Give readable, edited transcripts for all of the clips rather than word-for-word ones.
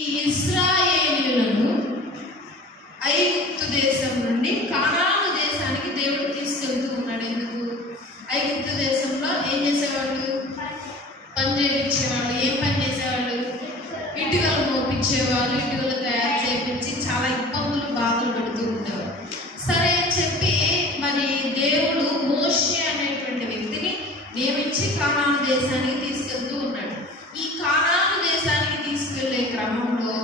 ఈ ఇశ్రాయేలీయులను ఐగుప్తు దేశం నుండి కానాను దేశానికి దేవుడు తీసుకెళ్తూ ఉన్నాడు. ఎందుకు? ఐగుప్తు దేశంలో ఏం చేసేవాళ్ళు? పని చేయించేవాళ్ళు. ఏం పని చేసేవాళ్ళు? ఇటుకలు మోపించేవాళ్ళు. ఇటుకలు తయారు చేయించి చాలా ఇబ్బందులు బాధలు పెడుతూ ఉండేవారు. సరే అని చెప్పి మరి దేవుడు మోషే అనేటువంటి వ్యక్తిని నియమించి కానాను దేశానికి తీసుకెళ్తూ ఉన్నాడు. ఈ కానాను దేశానికి తీసుకెళ్లే క్రమంలో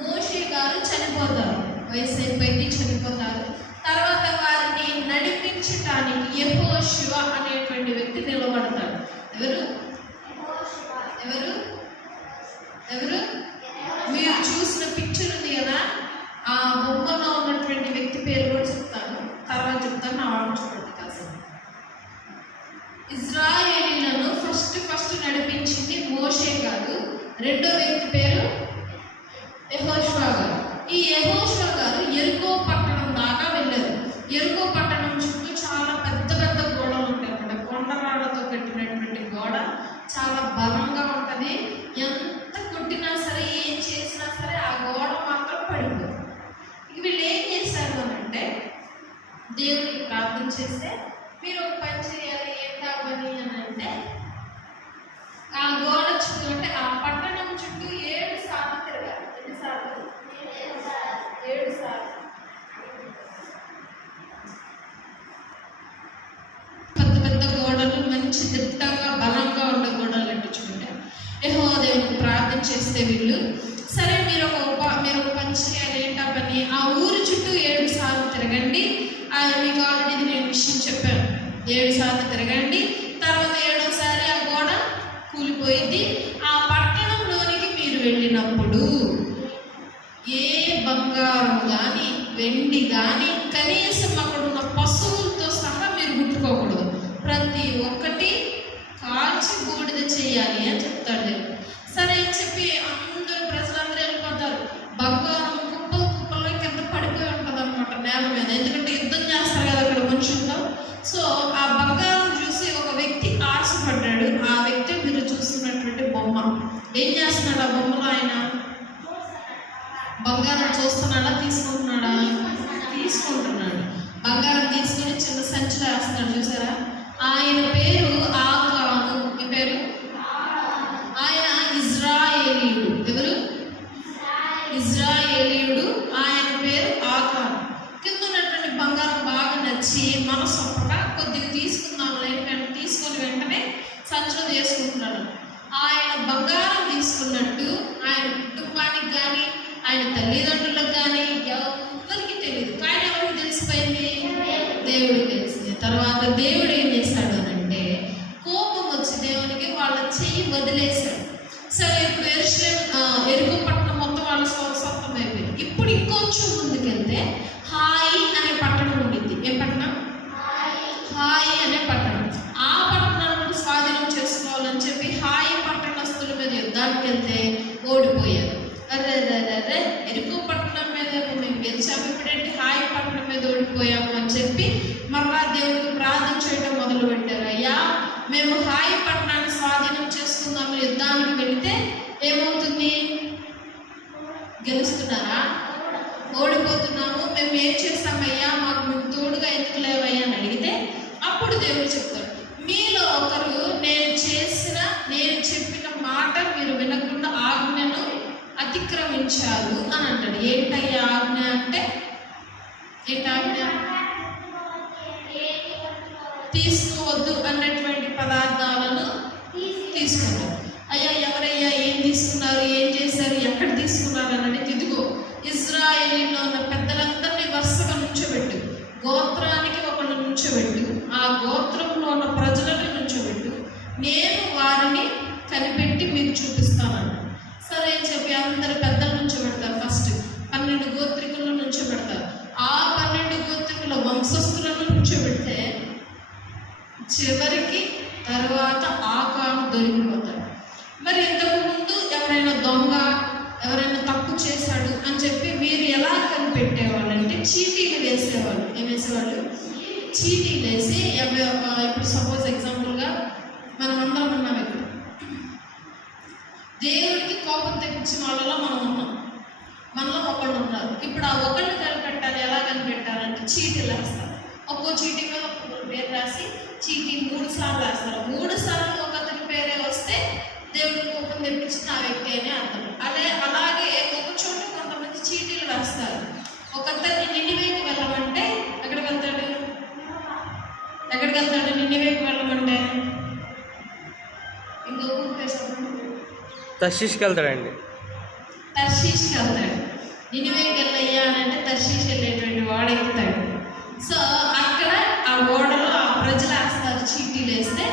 మోషే గారు చనిపోతారు. వయసు అయిపోయి చనిపోతారు. తర్వాత వారిని నడిపించటానికి యెహోషువ అనేటువంటి వ్యక్తి నిలబడతాడు. ఎవరు ఎవరు ఎవరు మీరు చూసిన పిక్చర్ ఉంది కదా, ఆ బొమ్మలో ఉన్నటువంటి వ్యక్తి పేరు కూడా చెప్తాను, తర్వాత చెప్తాను. నా వాళ్ళు చూడండి కాసేపు. ఇజ్రాయేలీలను ఫస్ట్ నడిపించింది మోషే గారు. రెండో వ్యక్తి పేరు యెహోషువ గారు. ఈ యెహోషువ గారు యెరికో పట్టణం దాకా వెళ్ళారు. యెరికో పట్టణం చుట్టూ చాలా పెద్ద పెద్ద గోడలు ఉంటాయి అన్నమాట. కొండరాళ్లతో కట్టినటువంటి గోడ చాలా బలంగా ఉంటుంది. ఎంత కొట్టినా సరే, ఏం చేసినా సరే ఆ గోడ మాత్రం పడిపోదు. వీళ్ళు ఏం చేశారు అని అంటే, దేవుడికి ప్రార్థన చేస్తే మీరు ఒక పని చేయాలి. ఏం కావాలి అని అంటే, ఆ గోడ చుట్టూ అంటే ఆ పట్టణం చుట్టూ 7 సార్లు తిరగాలి. ఎన్నిసార్లు? 7 సార్లు. పెద్ద పెద్ద గోడలు, మంచి దిట్టంగా బలంగా ఉన్న గోడలు కట్టించుకుంటే యెహోవా దేవునికి ప్రార్థన చేస్తే వీళ్ళు, సరే మీరు ఒక పని చేయాలి. ఏంటా పని? ఆ ఊరు చుట్టూ 7 సార్లు తిరగండి. మీకు ఆల్రెడీ నేను విషయం చెప్పాను. 7 సార్లు తిరగండి. తర్వాత 7వసారి ఆ గోడ కూలిపోయింది. ఆ పట్టణంలోనికి మీరు వెళ్ళినప్పుడు ఏ బంగారం కానీ వెండి కానీ కనీసం అక్కడ ఉన్న పశువులతో సహా మీరు ముట్టుకోకూడదు. ప్రతి ఒక్కటి కాల్చి బూడిద చేయాలి అని చెప్తాడు. సరే అని చెప్పి అందరూ ప్రజలందరూ వెళ్ళిపోతారు. బంగారం కుప్పల్లో కింద పడిపోయి ఉంటుంది అనమాట నేల మీద. ఎందుకంటే యుద్ధం చేస్తారు కదా అక్కడ మనుషులతో. సో ఆ బంగారం చూసి ఒక వ్యక్తి ఆశపడ్డాడు. ఆ వ్యక్తి మీరు చూస్తున్నటువంటి బొమ్మ. ఏం చేస్తున్నాడు ఆ బొమ్మలో? ఆయన బంగారం చూస్తున్నాడా, తీసుకుంటున్నాడా? తీసుకుంటున్నాడు. బంగారం తీసుకుని చిన్న సంచిలో వేస్తున్నాడు. చూసారా? ఆయన పేరు ఆకాను. ఈ పేరు ఆయన ఇజ్రాయేలీయుడు. ఎవరు? ఇజ్రాయేలీయుడు. ఆయన పేరు ఆకాను. కింద ఉన్నటువంటి బంగారం బాగా నచ్చి మనసు కొద్దిగా తీసుకుందాం లేని తీసుకొని వెంటనే సంచిలో తీసుకుంటున్నాడు. ఆయన బంగారం తీసుకున్నట్టు ఆయన కుటుంబానికి కానీ ఆయన తల్లిదండ్రులకు కానీ ఎవరికి తెలియదు. కానీ ఎవరికి తెలిసిపోయింది? దేవుడికి తెలిసింది. తర్వాత దేవుడు ఏం చేశాడు అని అంటే, కోపం వచ్చి దేవునికి వాళ్ళ చెయ్యి వదిలేశాడు. సరే, ఇప్పుడు ఎరుకు పట్టణం మొత్తం వాళ్ళ సొంతం అయిపోయింది. ఇప్పుడు ఇంకొంచెం ముందుకెళ్తే హాయి అనే పట్టణం ఉండింది. ఏ పట్టణం? హాయి అనే పట్టణం. ఆ పట్టణాలను స్వాధీనం చేసుకోవాలని చెప్పి హాయి పట్టణస్తుల మీద యుద్ధానికి వెళ్తే ఓడిపోయారు. అరే ఎరుకు పట్టణం మీద మేము గెలిచాము, ఇప్పుడేంటి హాయి పట్టణం మీద ఓడిపోయాము అని చెప్పి మరలా దేవుడికి ప్రార్థన చేయడం మొదలు పెట్టారు. అయ్యా, మేము హాయి పట్టణాన్ని స్వాధీనం చేసుకుందాము యుద్ధానికి వెళితే ఏమవుతుంది? గెలుస్తున్నారా? ఓడిపోతున్నాము. మేము ఏం చేస్తామయ్యా, మాకు మేము తోడుగా ఎందుకు లేవయ్యా అని అడిగితే అప్పుడు దేవుడు చెప్తాడు, మీలో ఒకరు నేను చెప్పిన మాట మీరు వినకుండా ఆజ్ఞను అతిక్రమించారు అని అంటాడు. ఏంటయ్యా ఆజ్ఞ అంటే? ఏంటి ఆజ్ఞ? తీసుకోవద్దు అన్నటువంటి పదార్థాలను తీసుకున్నారు. అయ్యా, ఎవరయ్యా ఏం తీసుకున్నారు, ఏం చేశారు, ఎక్కడ తీసుకున్నారు అన్నది. ఇదిగో ఇజ్రాయేలీలో ఉన్న పెద్దలందరినీ వరుసగా నుంచోబెట్టు, గోత్రానికి ఒకళ్ళు నుంచోబెట్టు, ఆ గోత్రంలో ఉన్న ప్రజలను నుంచోబెట్టు, నేను వారిని కనిపెట్టి మీకు చూపిస్తానన్నాడు. సరే అని చెప్పి అందరు పెద్దల నుంచోబెడతారు. ఫస్ట్ 12 గోత్రికులను నుంచోబెడతారు. ఆ 12 గోత్రికుల వంశస్థులను నుంచోబెడితే చివరికి తర్వాత ఆకాను దొరికిపోతాడు. మరి ఇంతకు ముందు ఎవరైనా దొంగ, ఎవరైనా తప్పు చేశాడు అని చెప్పి వీరు ఎలా కనిపెట్టేవాళ్ళంటే చీటీలు వేసేవాళ్ళు. ఏం వేసేవాళ్ళు? చీటీలు వేసి, ఇప్పుడు సపోజ్ ఎగ్జాంపుల్గా మనం అందరం ఉన్నాం. ఇక్కడ దేవుడికి కోపం తెప్పించిన వాళ్ళలో మనం ఉన్నాం. ఉన్నారు. ఇప్పుడు ఆ ఒకళ్ళు కనిపెట్టాలి. ఎలా కనిపెట్టాలంటే చీటీలు వేస్తారు. ఒక్కో చీటీ మీద ఒక్కొక్కరు పేరు రాసి చీటీ 3 సార్లు వేస్తారు. 3 సార్లు ఒక అతని పేరే వస్తే దేవుడి కోపం తెప్పించిన ఆ వ్యక్తి అని అర్థం. అలాగే ఒక చోట కొంతమంది చీటీలు వేస్తారు. ఒక అతన్ని నినివేకి వెళ్ళమంటే ఎక్కడికి వెళ్తాడు? నినివేకి వెళ్ళమంటే ఇంకొక తర్షీష్కి వెళ్తాడండి. తర్షీష్కి వెళ్తాడు. నినివేకి వెళ్ళయ్యా అని అంటే తర్షీష్ వెళ్ళేటువంటి వాడు ఎక్కుతాడు. సో అక్కడ ఆ ఓడలో ఆ ప్రజలు వేస్తారు. చీటీలు వేస్తే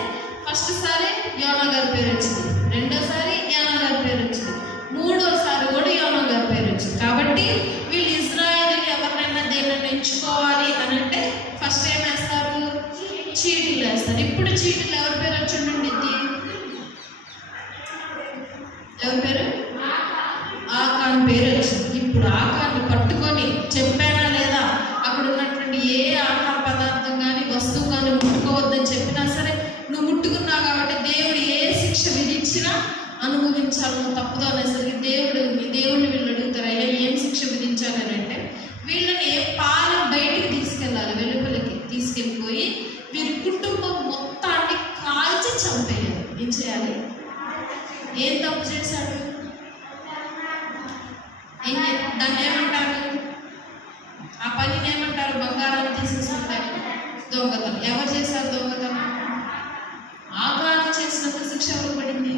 ఫస్ట్ సారి యోనా గారి పేరు వచ్చింది, రెండోసారి యోనా గారి పేరు వచ్చింది, మూడోసారి కూడా యోనా గారి పేరు వచ్చింది. కాబట్టి వీళ్ళు ఇజ్రాయేలీని ఎవరినైనా దేనిని ఎంచుకోవాలి అని అంటే ఫస్ట్ ఏం వేస్తారు? చీటీలు వేస్తారు. ఇప్పుడు చీటీలు ఎవరి పేరు వచ్చి ఉండింది? ఎవరి పేరు? ఆకాన్ పేరు వచ్చింది. ఇప్పుడు ఆకాన్ని పట్టుకొని చెప్పానా లేదా, అక్కడ ఉన్నటువంటి ఏ ఆహార పదార్థం కానీ వస్తువు కానీ ముట్టుకోవద్దని చెప్పినా సరే నువ్వు ముట్టుకున్నావు కాబట్టి దేవుడు ఏ శిక్ష విధించినా అనుభవించాలి. నువ్వు తప్పుదో అనేసరికి దేవుడిని వీళ్ళు అడుగుతారు, అయ్యా ఏం శిక్ష విధించాలి అని అంటే వీళ్ళని పాలెం బయటికి తీసుకెళ్ళాలి. వెలుపలికి తీసుకెళ్ళిపోయి వీరి కుటుంబం మొత్తాన్ని కాల్చి చంపేయాలి. ఏం చేయాలి? ఏం తప్పు చేశాడు? దాన్ని ఏమంటారు? ఆ పనిని ఏమంటారు? బంగారాన్ని తీసేసుకుంటారు. దొంగతనం. ఎవరు చేశారు దొంగతనం? ఆగాను చేసినంత శిక్ష ఎవరు పడింది?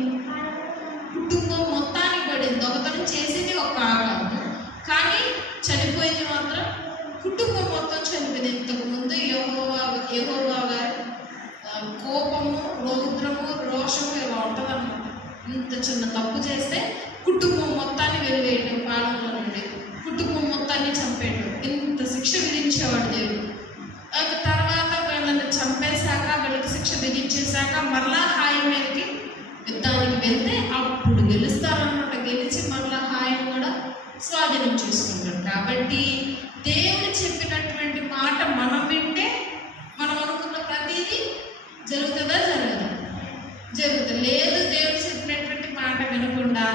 కుటుంబం మొత్తానికి పడింది. దొంగతనం చేసింది ఒక ఆగాను, కానీ చనిపోయింది మాత్రం కుటుంబం మొత్తం చనిపోయింది. ఇంతకుముందు యెహోవా గారి కోపము, రౌద్రము, రోషము ఇలా ఉంటుంది అన్నమాట. ఇంత చిన్న తప్పు చేస్తే కుటుంబం మొత్తాన్ని వెలివేయడం, పాలనలో నుండి కుటుంబం మొత్తాన్ని చంపేయడం, ఇంత శిక్ష విధించేవాడు దేవుడు. తర్వాత వీళ్ళని చంపేశాక, వీళ్ళకి శిక్ష విధించేశాక మరలా హాయి మీదకి యుద్ధానికి వెళ్తే అప్పుడు గెలుస్తారన్నమాట. గెలిచి మరలా హాయిని కూడా స్వాధీనం చేసుకుంటాడు. కాబట్టి దేవుడు చెప్పినటువంటి మాట మనం వింటే మనం అనుకున్న ప్రతిదీ జరుగుతుందా? జరగదా? జరుగుతుంది. లేదు దేవుడు చెప్పినటువంటి మాట వినకుండా